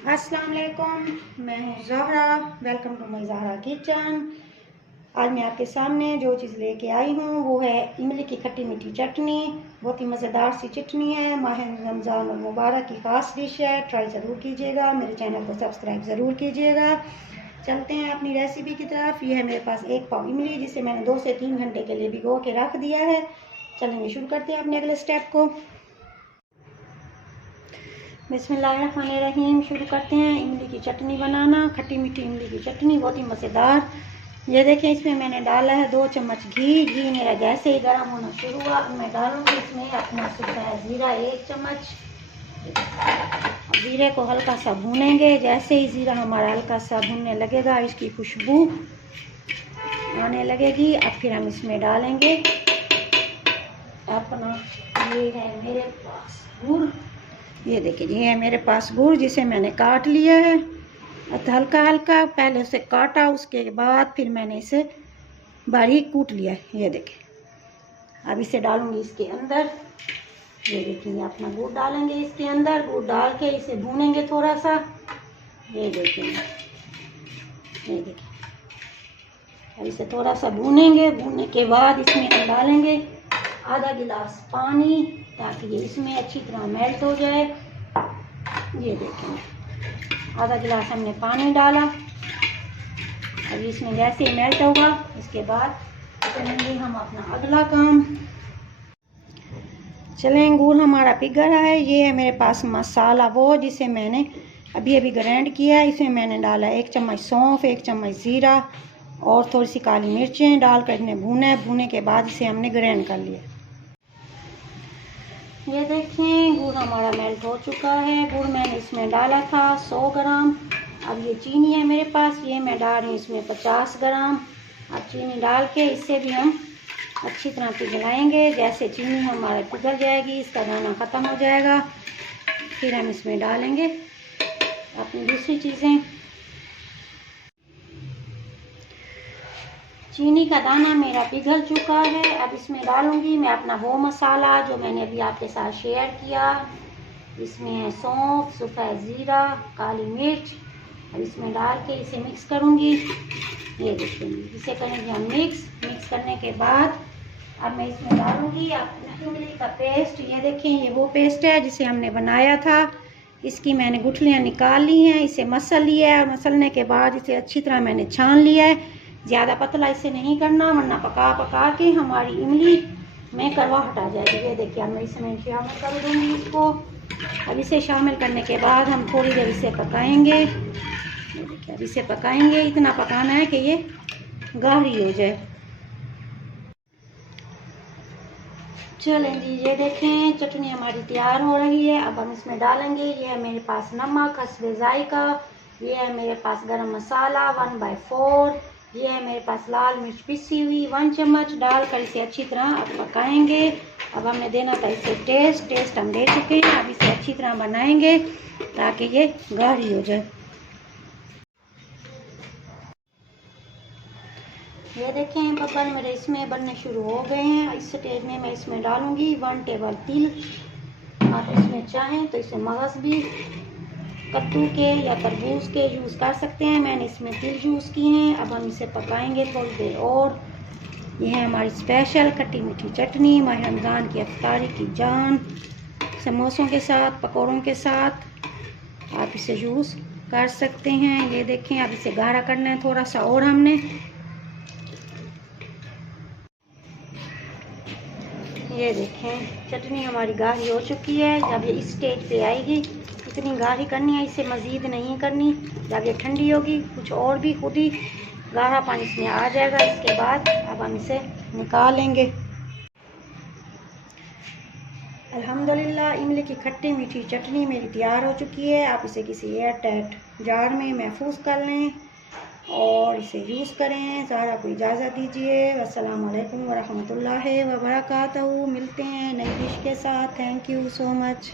अस्सलाम वालेकुम, मैं हूँ Zahra. Welcome to my Zahra kitchen. आज मैं आपके सामने जो चीज़ लेके आई हूँ वो है इमली की खट्टी मीठी चटनी। बहुत ही मज़ेदार सी चटनी है। माह रमज़ान और मुबारक की ख़ास डिश है। ट्राई ज़रूर कीजिएगा। मेरे चैनल को सब्सक्राइब ज़रूर कीजिएगा। चलते हैं अपनी रेसिपी की तरफ। ये है मेरे पास 1 पाव इमली, जिसे मैंने 2 से 3 घंटे के लिए भिगो के रख दिया है। चलेंगे शुरू करते हैं अपने अगले स्टेप को। बिस्मिल्लाहिर्रहमानिर्रहीम। शुरू करते हैं इमली की चटनी बनाना। खट्टी मीठी इमली की चटनी बहुत ही मज़ेदार। ये देखें, इसमें मैंने डाला है 2 चम्मच घी। घी मेरा जैसे ही गर्म होना शुरू हुआ मैं डालूंगी इसमें अपना सूखा ज़ीरा 1 चम्मच। ज़ीरे को हल्का सा भूनेंगे। जैसे ही ज़ीरा हमारा हल्का सा भूनने लगेगा, इसकी खुशबू आने लगेगी। अब फिर हम इसमें डालेंगे अपना, ये है मेरे पास गुड़। ये देखिए, ये है मेरे पास गुड़ जिसे मैंने काट लिया है। हल्का हल्का पहले उसे काटा, उसके बाद फिर मैंने इसे बारीक कूट लिया है। ये देखिए, अब इसे डालूंगी इसके अंदर। ये देखिए, अपना गुड़ डालेंगे इसके अंदर। गुड़ डाल के इसे भूनेंगे थोड़ा सा। ये देखिए, अब इसे थोड़ा सा भूनेंगे। भूनने के बाद इसमें हम डालेंगे आधा गिलास पानी, ताकि ये इसमें अच्छी तरह मेल्ट हो जाए। ये देखें, आधा गिलास हमने पानी डाला। अब इसमें जैसे ही मेल्ट होगा, इसके बाद करेंगे हम अपना अगला काम। चलें, गुड़ हमारा पिघल रहा है। ये है मेरे पास मसाला, वो जिसे मैंने अभी अभी ग्राइंड किया है। इसमें मैंने डाला 1 चम्मच सौंफ, 1 चम्मच ज़ीरा और थोड़ी सी काली मिर्चें डालकर इन्हें भूना। भूने के बाद इसे हमने ग्राइंड कर लिया। ये देखें, गुड़ हमारा मेल्ट हो चुका है। गुड़ मैंने इसमें डाला था 100 ग्राम। अब ये चीनी है मेरे पास, ये मैं डाल रही हूँ इसमें 50 ग्राम। अब चीनी डाल के इसे भी हम अच्छी तरह पिघलाएंगे। जैसे चीनी हमारा पिघल जाएगी, इसका दाना ख़त्म हो जाएगा, फिर हम इसमें डालेंगे अपनी दूसरी चीज़ें। चीनी का दाना मेरा पिघल चुका है। अब इसमें डालूंगी मैं अपना वो मसाला जो मैंने अभी आपके साथ शेयर किया। इसमें है सौंफ, सूखा ज़ीरा, काली मिर्च। अब इसमें डाल के इसे मिक्स करूंगी। ये देखिए, इसे करेंगे हम मिक्स करने के बाद अब मैं इसमें डालूंगी अपना इमली का पेस्ट। ये देखें, ये वो पेस्ट है जिसे हमने बनाया था। इसकी मैंने गुठलियाँ निकाल ली हैं, इसे मसल लिया है और मसलने के बाद इसे अच्छी तरह मैंने छान लिया है। ज़्यादा पतला इसे नहीं करना, वरना पका पका के हमारी इमली में करवाहट आ जाएगी। ये देखिए, मैं इसमें शामिल कर दूँगी इसको। अब इसे शामिल करने के बाद हम थोड़ी देर इसे पकाएंगे। ये देखिए, अब इसे पकाएंगे। इतना पकाना है कि ये गाढ़ी हो जाए। चलें जी, ये देखें, चटनी हमारी तैयार हो रही है। अब हम इसमें डालेंगे, ये है मेरे पास नमक हस्बे जायका। ये है मेरे पास गरम मसाला 1/4। ये है मेरे पास लाल मिर्च पिसी हुई 1 चम्मच। डालकर इसे अच्छी तरह अब पकाएंगे। अब हमने देना था इसे टेस्ट हम दे चुके हैं। अब इसे अच्छी तरह बनाएंगे ताकि ये गाढ़ी हो जाए। ये देखें, बबल मेरे इसमें बनने शुरू हो गए हैं। इस स्टेज में मैं इसमें डालूंगी 1 टेबल तिल। आप इसमें चाहें तो इसे मगज़ भी कद्दू के या तरबूज के यूज़ कर सकते हैं। मैंने इसमें तिल यूज़ किए हैं। अब हम इसे पकाएंगे थोड़ी देर और। ये है हमारी स्पेशल खट्टी मीठी चटनी, माह रमज़ान की इफ्तारी की जान। समोसों के साथ, पकौड़ों के साथ आप इसे यूज़ कर सकते हैं। ये देखें, अब इसे गाढ़ा करना है थोड़ा सा और हमने। ये देखें, चटनी हमारी गाढ़ी हो चुकी है। जब ये इस स्टेज पे आएगी, इतनी गाढ़ी करनी है, इसे मज़ीद नहीं करनी। जब ये ठंडी होगी, कुछ और भी खुद ही गाढ़ा पानी इसमें आ जाएगा। इसके बाद अब हम इसे निकालेंगे। अल्हम्दुलिल्लाह, इमली की खट्टी मीठी चटनी मेरी तैयार हो चुकी है। आप इसे किसी एयर टाइट जार में महफूज कर लें और इसे यूज़ करें। ज़हरा को इजाज़त दीजिए। अस्सलाम वालेकुम वरहमतुल्लाहि वबरकातुहू। मिलते हैं नई डिश के साथ। Thank you so much.